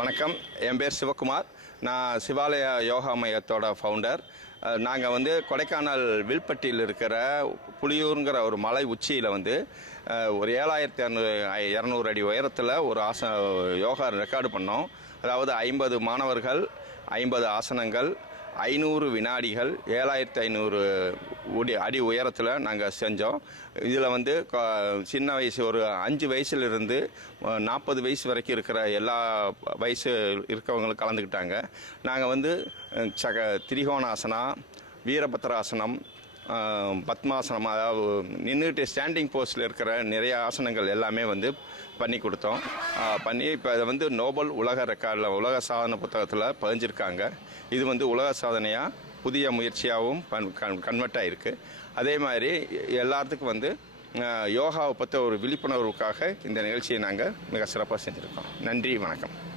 வணக்கம். என் பேர் சிவகுமார். நான் சிவாலய யோகா மையத்தோட ஃபவுண்டர். நாங்கள் வந்து கொடைக்கானல் வில்பட்டியில் இருக்கிற புலியூருங்கிற ஒரு மலை உச்சியில் வந்து ஒரு 7,200 அடி உயரத்தில் ஒரு யோகா ரெக்கார்டு பண்ணோம். அதாவது 50 மாணவர்கள், 50 ஆசனங்கள், 500 வினாடிகள், 7,500 அடி உயரத்தில் நாங்கள் செஞ்சோம். இதில் வந்து சின்ன வயசு ஒரு 5 வயசுலேருந்து 40 வயசு வரைக்கும் இருக்கிற எல்லா வயசு இருக்கவங்களும் கலந்துக்கிட்டாங்க. நாங்கள் வந்து திரிகோணாசனா, வீரபத்ராசனம், பத்மாசனம், அதாவது நின்றுட்டு ஸ்டாண்டிங் போஸ்டில் இருக்கிற நிறைய ஆசனங்கள் எல்லாமே வந்து பண்ணி கொடுத்தோம். இப்போ அதை வந்து நோபல் உலக ரெக்கார்டில் உலக சாதனை புத்தகத்தில் பதிஞ்சிருக்காங்க. இது வந்து உலக சாதனையாக புதிய முயற்சியாகவும் கன்வெர்ட் ஆகிருக்கு. அதே மாதிரி எல்லாத்துக்கும் வந்து யோகாவை பற்றி ஒரு விழிப்புணர்வுக்காக இந்த நிகழ்ச்சியை நாங்கள் மிக சிறப்பாக செஞ்சுருக்கோம். நன்றி, வணக்கம்.